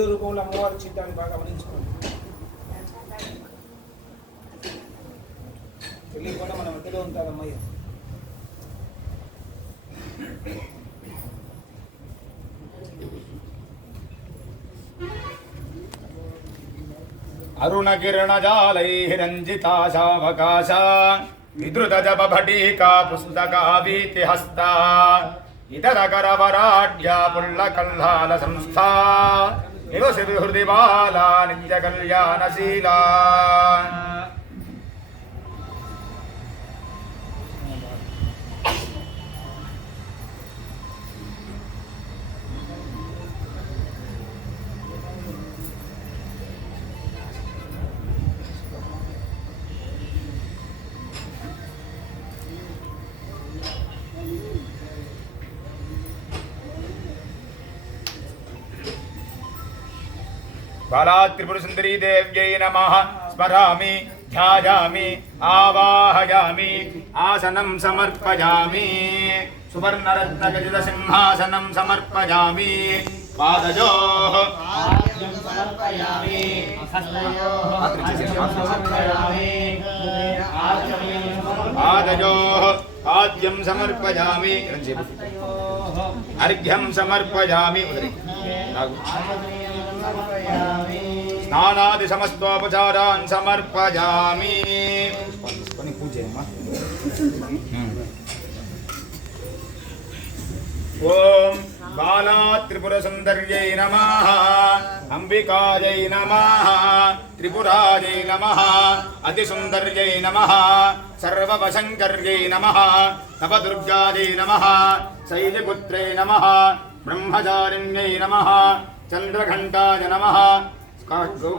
ఏదో రూపంలో అమ్మవారి చిత్తాన్ని బాగా గమనించుకోండి. తెలియకుండా మన మధ్యలో ఉంటారు అమ్మయ్య. अरुणकिरणजालैरञ्जिताशावकाशा विद्रुतजपभटीका पुस्तकावीतिहस्ता इतरकरवराढ्या पुल्लकल्लालसंस्था निवसति हृदि बाला नित्यकल्याणशीला बाला त्रिपुर सुंदरी देव्यै नमः स्मरामि ध्यायामि आवाहयामि आसनं समर्पयामि सुवर्णरत्नखचित सिंहासनं समर्पयामि पादयोः समर्पयामि पादयोः पाद्यं समर्पयामि अर्घ्यं समर्पयामि स्नानादि समस्तोपचारान् समर्पयामि ओम बाला त्रिपुर सुंदर्यै नमः अंबिकायै नमः त्रिपुरायै नमः अतिसुंदर्यै नमः सर्ववशंकर्यै नमः नवदुर्गायै नमः शैलपुत्रे नमः ब्रह्मचारिण्यै नमः चंद्रघंटाय नमः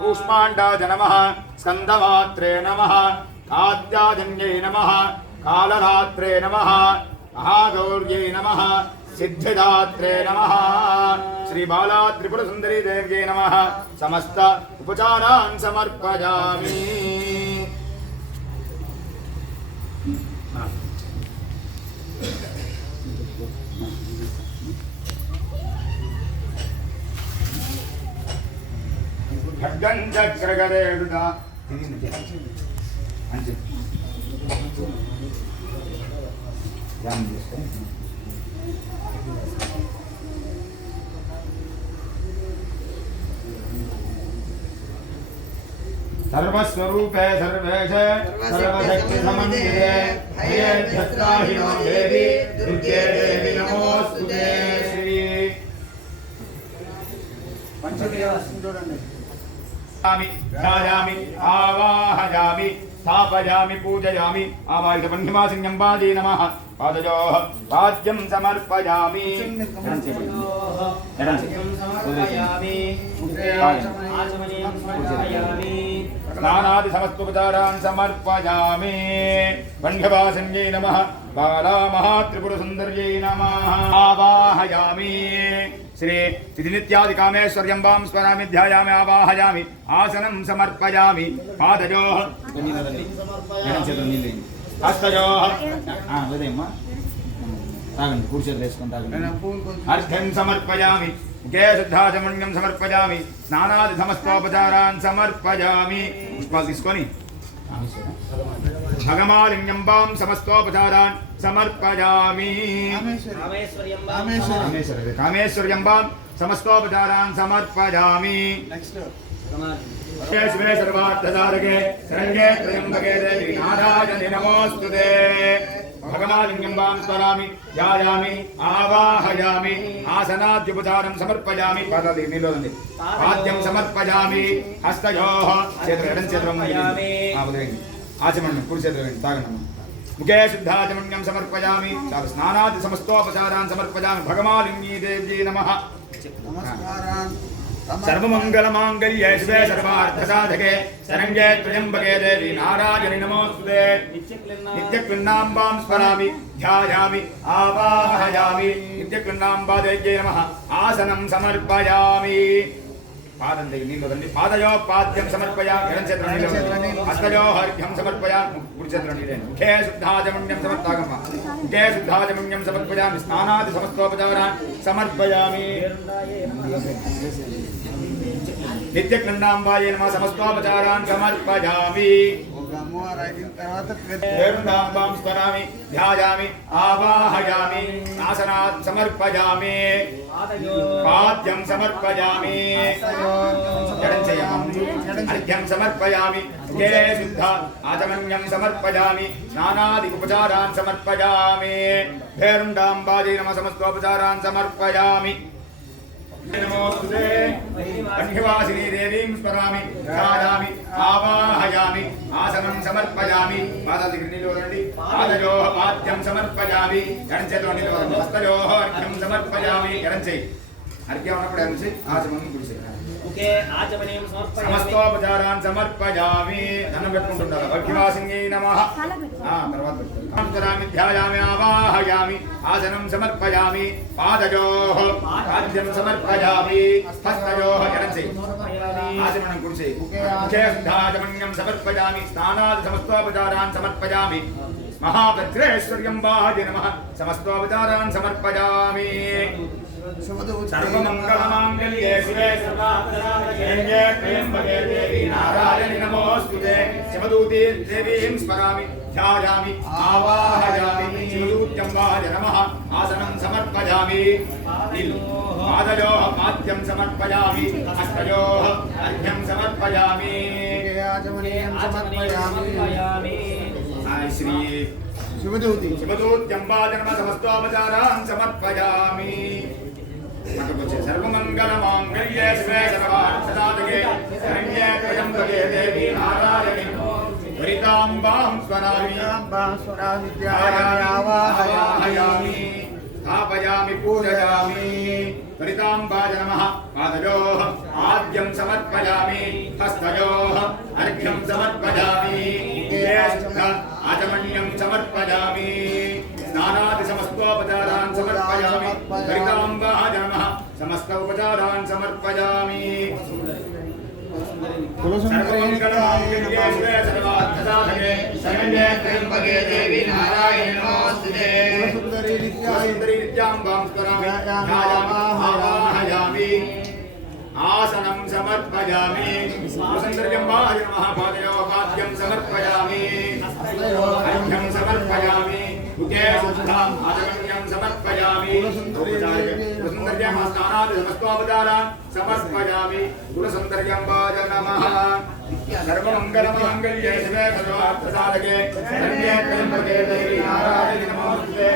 कूष्मांडाय नमः स्कंदमात्रे नमः कात्याजन्यै नमः कालरात्रे नमः महागौर्यै नमः सिद्धिदात्रे नमः श्री बाला त्रिपुर सुंदरी देव्यै नमः समस्त उपचारान् समर्पयामि खड्गंचक्रगरेडुदा सर्वस्वरूपे सर्वेश सर्वशक्ति समन्विते भयेभ्यस्त्राहिनो देवी दुर्गे देवी नमोस्तुते श्री पंचदेवास्मि ध्यायामि आवाहयामि स्थापयामि पूजयामि आवाहित वह्निमासिन्यम्बाजी नमः पादयोः पाद्यं समर्पयामि स्नानादि समस्तोपचारान् समर्पयामि वह्निवासिन्यै नमः बाला महात्रिपुर सुंदर्यै नमः आवाहयामि श्री सिद्धिनित्यादि कामेश्वर्यम्बां स्मरामि ध्यायामि आवाहयामि आसनं समर्पयामि पादयोः हस्तयोः अर्घ्यं समर्पयामि मुखे शुद्धाचमण्यं समर्पयामि स्नानादि समस्तोपचारान् समर्पयामि पुष्पाలు తీసుకొని भगमालिंगम्बां समस्तोपचारान् समर्पयामि कामेश्वर्यम्बां समस्तोपचारान् समर्पयामि शिवे सर्वार्थसाधके शरण्ये त्र्यम्बके देवी नारायणि नमोस्तुते भगमालिंगम्बां स्मरामि ध्यायामि आवाहयामि आसनाद्युपचारं समर्पयामि पादादि निलोदन्ति पाद्यं समर्पयामि हस्तयोः क्षेत्रं क्षेत्रं आचमण्यं पुरुषेन्द्रं तागणं मुखे शुद्धाचमण्यं समर्पयामि स्नानादि समस्तोपचारान् समर्पयामि भगमालिंगी देव्यै नमः नमस्कारान् सर्वमंगलमांगल्ये शिवे सर्वार्थसाधके शरण्ये त्र्यम्बके देवी नारायणि नमोस्तुते नित्यक्लिन्नाम्बां स्मरामि ध्यायामि आवाहयामि नित्यक्लिन्नाम्बा देव्यै नमः आसनं समर्पयामि पादं नीलोदन्ति पादयोः पाद्यं समर्पयामि हस्तयोः अर्घ्यं समर्पयामि मुखे शुद्धाचमण्यं समर्पयामि मुखे शुद्धाचमण्यं समर्पयामि स्नानादि समस्तोपचारान् समर्पयामि నిత్యకండాంబాయే నమః సమస్తోపచారాన్ సమర్పయామి వేణుండాంబాం స్మరామి ధ్యాయామి ఆవాహయామి ఆసనాత్ సమర్పయామి పాద్యం సమర్పయామి అర్ఘ్యం సమర్పయామి గే శుద్ధ ఆచమన్యం సమర్పయామి స్నానాది ఉపచారాన్ సమర్పయామి వేణుండాంబాయే నమః సమస్తోపచారాన్ సమర్పయామి నమోస్తుతే అన్యవాసినీ దేవీం స్మరామి ధ్యాయామి ఆవాహయామి ఆసనం సమర్పయామి పాదాల దగ్గర నీళ్ళు వదలండి పాదయోః పాద్యం సమర్పయామి ఎడం చేతిలో నీళ్ళు వదలండి హస్తయోః అర్ఘ్యం సమర్పయామి ఎడం చేయి అర్ఘ్యం ఉన్నప్పుడు ఎడం చేయి ఆచమనం కుడి చేయి ఓకే ఆచమనీయం సమర్పయామి సమస్తోపచారాన్ సమర్పయామి ధనం పెట్టుకుంటున్నారు అర్ఘ్యవాసిన్యై నమః తర్వాత పెట్టుకుంటాం ధ్యాయామి ఆవాహయామి ఆసనం సమర్పయామి పాదయోః పాద్యం సమర్పయామి హస్తయోః ఎడం చేయి ఆచమనం కుడి చేయి ముఖే శుద్ధాచమన్యం సమర్పయామి స్నానాది సమస్తోపచారాన్ సమర్పయామి మహాభద్రేశ్వర్యం వాహయ నమః సమస్తోపచారాన్ సమర్పయామి సర్వమంగళమాంగళ్యే శివే సర్వార్థసాధకే త్ర్యంబకే దేవి నారాయణి నమోస్తుతే శివదూతే దేవీం స్మరామి ధ్యాయామి ఆవాహయామి శివదూత్యం వాహయ నమః ఆసనం సమర్పయామి పాదయోః పాద్యం సమర్పయామి హస్తయోః అర్ఘ్యం సమర్పయామి ఆచమనీయం సమర్పయామి శ్రీ శివదూత్యం వాహయ నమః సమస్తోపచారాన్ సమర్పయామి సర్వమంగళమాంగళ్యే శివే సర్వార్థసాధకే శరణ్యే త్ర్యంబకే దేవి నారాయణి త్వరితాంబాం స్మరామి ఆవాహయామి స్థాపయామి పూజయామి త్వరితాంబాయ నమః పాదయోః ఆద్యం సమర్పయామి హస్తయోః అర్ఘ్యం సమర్పయామి ఆచమన్యం సమర్పయామి స్నానాది సమస్తోపచారాన్ సమర్పయామి త్వరితాంబాయ నమః సమస్తోపచారాన్ సమర్పయామి సర్వమంగళమాంగళ్యే శివే సర్వార్థసాధకే శరణ్యే త్ర్యంబకే దేవి నారాయణి నమోస్తుతే సుందరీ నిత్యాంబాం స్మరామి ధ్యాయామి ఆవాహయామి ఆసనం సమర్పయామి సౌందర్యం వాయ నమః పాదయోః పాద్యం సమర్పయామి అర్ఘ్యం సమర్పయామి ముఖే శుద్ధం ఆచమన్యం సమర్పయామి సౌందర్యం స్నానాది సమస్తోపచారాన్ సమర్పయామి గుణసౌందర్యం వాయ నమః సర్వమంగళమాంగళ్యే శివే సర్వార్థసాధకే శరణ్యే త్ర్యంబకే దేవి నారాయణి నమోస్తుతే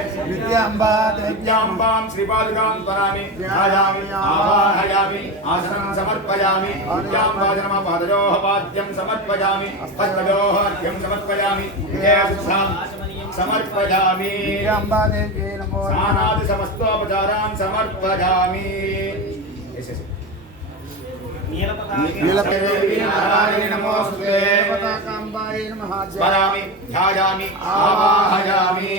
విద్యాంబాం శ్రీపాదుకాం స్మరామి ధ్యాయామి ఆవాహయామి ఆసనం సమర్పయామి విద్యాంబాయ నమః పాదయోః పాద్యం సమర్పయామి హస్తయోః అర్ఘ్యం సమర్పయామి ముఖే శుద్ధం సమర్పయామి స్నానాది సమస్తోపచారాన్ సమర్పయామి నారాయణి నమోస్తుతే స్మరామి ధ్యాయామి ఆవాహయామి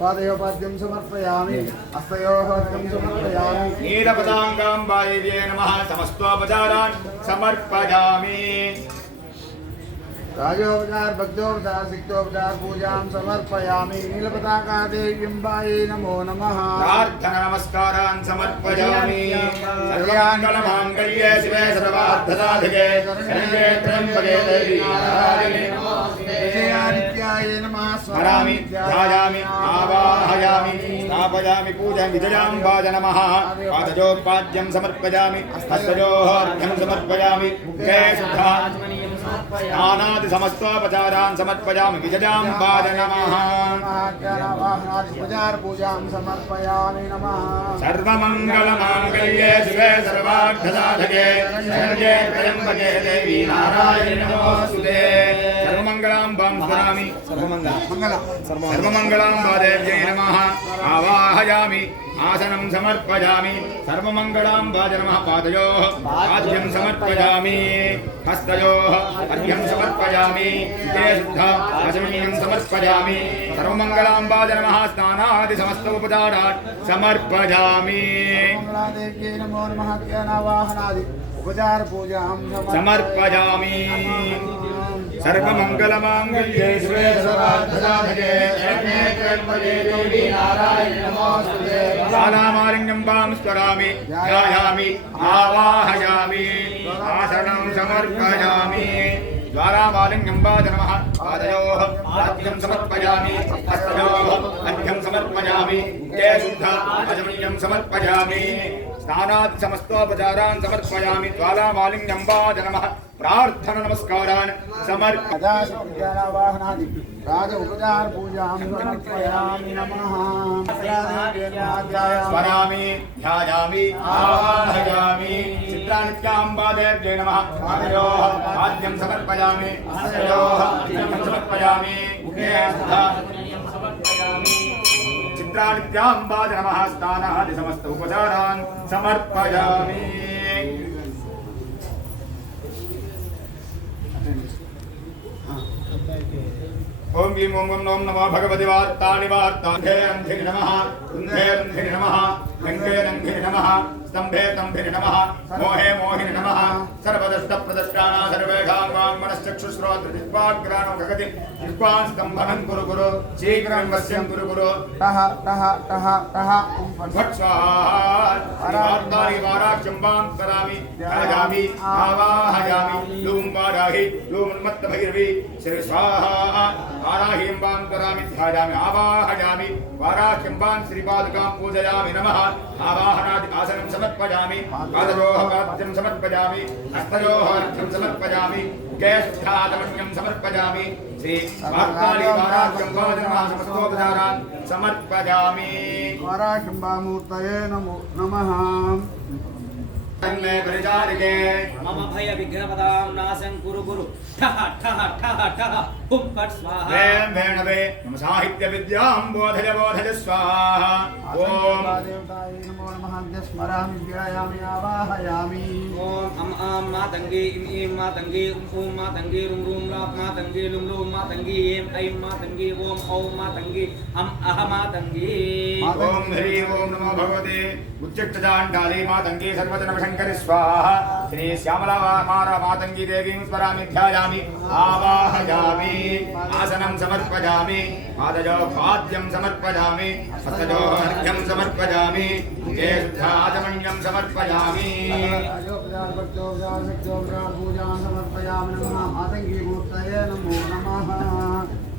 పాదయోపాద్యం సమర్పయామి హస్తయోః అర్ఘ్యం సమర్పయామి నీలపదాంగాంబాయే నమః సమస్తోపచారాన్ సమర్పయామి राजोपचार भक्तोपचार सिक्तोपचार पूजां समर्पयामि नीलपताका देवीम्बायै नमो नमः प्रार्थना नमस्कारान् समर्पयामि सर्वमङ्गलमाङ्गल्ये शिवे सर्वार्थसाधके शरण्ये त्र्यम्बके देवी नारायणि नमोस्तुते विजयादित्याय नमः स्मरामि ध्यायामि आवाहयामि स्थापयामि पूजां विजयाम्बाय नमः पादयोपाद्यं समर्पयामि हस्तयोः अर्घ्यं समर्पयामि मुखे शुद्धा स्नानादि समस्तोपचारान् समर्पयामि विजयाम्बाय नमः उपचार पूजां समर्पयामि नमः सर्वमङ्गलमाङ्गल्ये शिवे सर्वार्थसाधके शरण्ये त्र्यम्बके देवी नारायणि नमोस्तुते सर्वमङ्गलाम्बां स्मरामि सर्वमङ्गलाम्बादेव्यै नमः आवाहयामि आसनं समर्पयामि सर्वमङ्गलाम्बाय नमः पादयोः पाद्यं समर्पयामि हस्तयोः अर्घ्यं समर्पयामि ते शुद्धा आचमनीयं समर्पयामि सर्वमङ्गलाम्बाय नमः स्नानादि समस्तोपचारान् समर्पयामि देव्यै नमो नमः ज्ञानावाहनादि उपचार पूजां समर्पयामि सर्वमङ्गलमाङ्गल्ये शिवे सर्वार्थसाधके शरण्ये त्र्यम्बके देवी नारायणी नमोस्तुते ज्वालामालिन्यं वां स्मरामि ध्यायामि आवाहयामि आसनं समर्पयामि ज्वालामालिन्यं वाद नमः पादयोः अर्घ्यं समर्पयामि हस्तयोः अर्घ्यं समर्पयामि मुखे शुद्ध आचमनीयं समर्पयामि स्नानात् समस्तोपचारान् समर्पयामि ज्वालामालिन्यं वाद नमः प्रार्थना नमस्कारान् समर्पयामि राज उपचार पूजां समर्पयामि नमः स्मरामि ध्यायामि आवाहयामि चित्रानित्याम्बादेव्यै नमः पादयोः आद्यं समर्पयामि हस्तयोः अर्घ्यं समर्पयामि मुखे शुद्ध चित्रानित्याम्बाद नमः स्नानादि समस्त उपचारान् समर्पयामि ओम क्लीं ओम नमो नमः भगवते वार्तानि वार्तान्धे रन्धिनि नमः कुन्धे रन्धिनि नमः गङ्गे रन्धिनि नमः स्तम्भे तम्भिनि नमः मोहे मोहिनि नमः सर्वदष्टप्रदष्टाना सर्वेषां वाङ्मनश्चक्षुश्रोत्रजिह्वाग्राणो गगति जिह्वान् स्तम्भनं कुरु कुरु शीघ्रं वश्यं कुरु कुरु तः भट् स्वाहा वार्तानि वाराख्यं वां करामि ध्यायामि आवाहयामि लूं वाराहि लूमुन्मत्तभैरवी श्री स्वाहा वाराहीं वां करामि ध्यायामि आवाहयामि वाराख्यं वां श्रीपादुकां पूजयामि नमः आवाहनादि आसनं समर्पयामि पादयोः पाद्यं समर्पयामि हस्तयोः अर्घ्यं समर्पयामि मुखे शुद्धाचमनीयं समर्पयामि श्री वार्तानि वाराख्यं वादनमः समस्तोपचारान् समर्पयामि वाराशम्बामूर्तये नमो नमः तन्मे परिचारिके मम भय विघ्नपदां नाशं कुरु कुरु ठः ठः ठः ठः हुं फट् स्वाहा वें वेणवे नम साहित्य विद्यां बोधय बोधय स्वाहा ओम देवताय नमो नमः स्मरामि ध्यायामि आवाहयामि ओम आं मातंगी इं मातंगी ऊं मातंगी रुं रुं लां मातंगी लुं लुं मातंगी ऐं मातंगी ओम औं मातंगी अह मातंगी ओम ह्रीं ओम नमो भगवते उच्चिष्टजाण्डाली मातंगी सर्वजनमशङ्करि स्वाहा श्री श्यामला मारा मातंगी देवीं स्मरामि ध्यायामि आवाहयामि आसनं समर्पयामि पादयोः पाद्यं समर्पयामि हस्तयोः अर्घ्यं समर्पयामि मुखे शुद्धाचमनीयं समर्पयामि पूजां समर्पयामि नमः मातङ्गी मूर्तये नमो नमः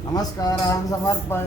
नमस्कारान् समर्पयामि